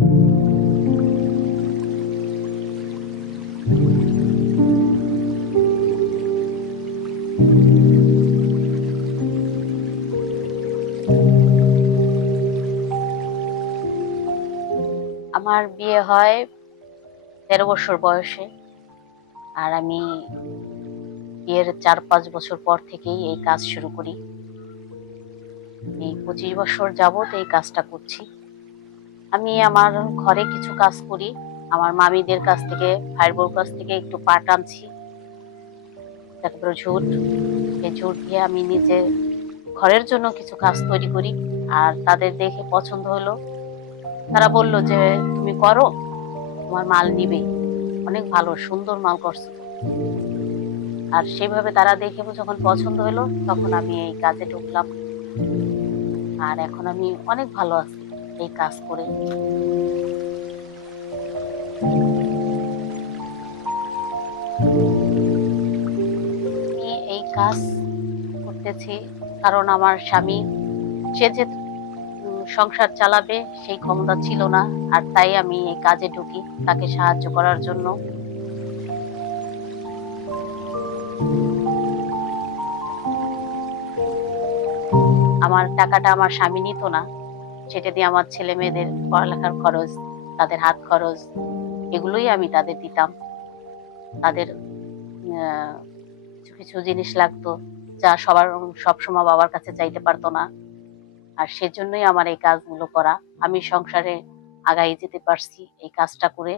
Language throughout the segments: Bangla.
আমার বিয়ে হয় 13 বছর বয়সে। আর আমি বিয়ের 4-5 বছর পর থেকেই এই কাজ শুরু করি। এই 25 বছর যাবত এই কাজটা করছি। আমি আমার ঘরে কিছু কাজ করি, আমার মামিদের কাছ থেকে, ভাইয়ের বউর কাছ থেকে একটু পাট আনছি, তারপরে ঝুট। এই ঝুট দিয়ে আমি নিজে ঘরের জন্য কিছু কাজ তৈরি করি। আর তাদের দেখে পছন্দ হলো, তারা বলল যে তুমি করো, তোমার মাল নিবে, অনেক ভালো সুন্দর মাল করছো। আর সেভাবে তারা দেখে যখন পছন্দ হলো তখন আমি এই কাজে ঢুকলাম। আর এখন আমি অনেক ভালো আছি এই কাজ করে। আমি এই কাজ করতেছি কারণ আমার স্বামী, সে যে সংসার চালাবে সেই ক্ষমতা ছিল না। আর তাই আমি এই কাজে ঢুকি তাকে সাহায্য করার জন্য। আমার টাকাটা আমার স্বামী নিত না, সেটা দিয়ে আমার ছেলে মেয়েদের পড়ালেখার খরচ, তাদের হাত খরচ, এগুলোই আমি তাদের দিতাম। তাদের কিছু কিছু জিনিস লাগতো যা সব সময় বাবার কাছে চাইতে পারতো না। আর সেজন্যই আমার এই কাজগুলো করা। আমি সংসারে আগাই যেতে পারছি এই কাজটা করে।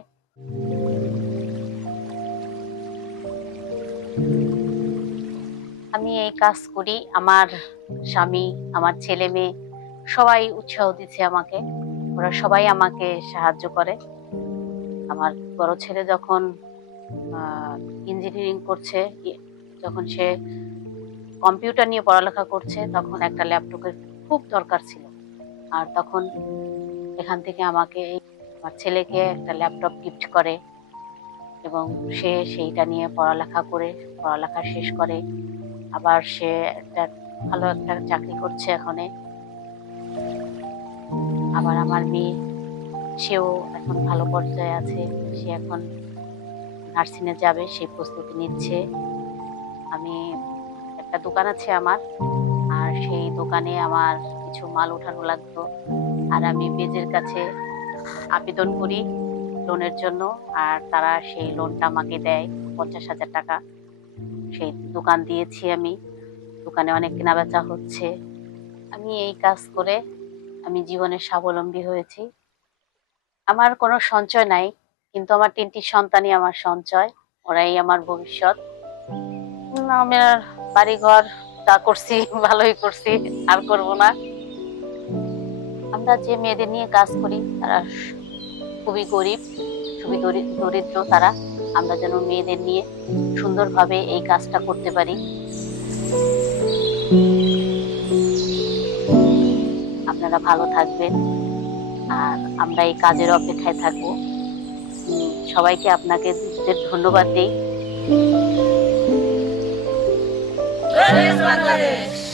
আমি এই কাজ করি, আমার স্বামী, আমার ছেলে মেয়ে সবাই উৎসাহ দিচ্ছে আমাকে। ওরা সবাই আমাকে সাহায্য করে। আমার বড় ছেলে যখন ইঞ্জিনিয়ারিং করছে, যখন সে কম্পিউটার নিয়ে পড়ালেখা করছে, তখন একটা ল্যাপটপের খুব দরকার ছিল। আর তখন এখান থেকে আমাকে আমার ছেলেকে একটা ল্যাপটপ গিফট করে এবং সে সেইটা নিয়ে পড়ালেখা শেষ করে। আবার সে একটা ভালো একটা চাকরি করছে এখানে। আবার আমার মেয়ে, সেও এখন ভালো পর্যায়ে আছে, সে এখন নার্সিং এ যাবে, সেই প্রস্তুতি নিচ্ছে। আমি একটা দোকান আছে আমার, আর সেই দোকানে আমার কিছু মাল উঠানো লাগতো। আর আমি বেজের কাছে আবেদন করি লোনের জন্য, আর তারা সেই লোনটা আমাকে দেয় 50,000 টাকা। সেই দোকান দিয়েছি আমি, দোকানে অনেক কেনাবেচা হচ্ছে। আমি এই কাজ করে আমি জীবনে স্বাবলম্বী হয়েছি। আমার কোনো সঞ্চয় নাই, কিন্তু আমার 3টি সন্তানই আমার সঞ্চয়, ওরাই আমার ভবিষ্যৎ। আমার বাড়িঘর যা করছি ভালোই করছি, আর করব না। আমরা যে মেয়েদের নিয়ে কাজ করি তারা খুবই গরিব, খুবই দরিদ্র তারা। আমরা যেন মেয়েদের নিয়ে সুন্দরভাবে এই কাজটা করতে পারি। আপনারা ভালো থাকবেন, আর আমরা এই কাজের অপেক্ষায় থাকবো। সবাইকে আপনাকে ধন্যবাদ দিই। বাংলাদেশ।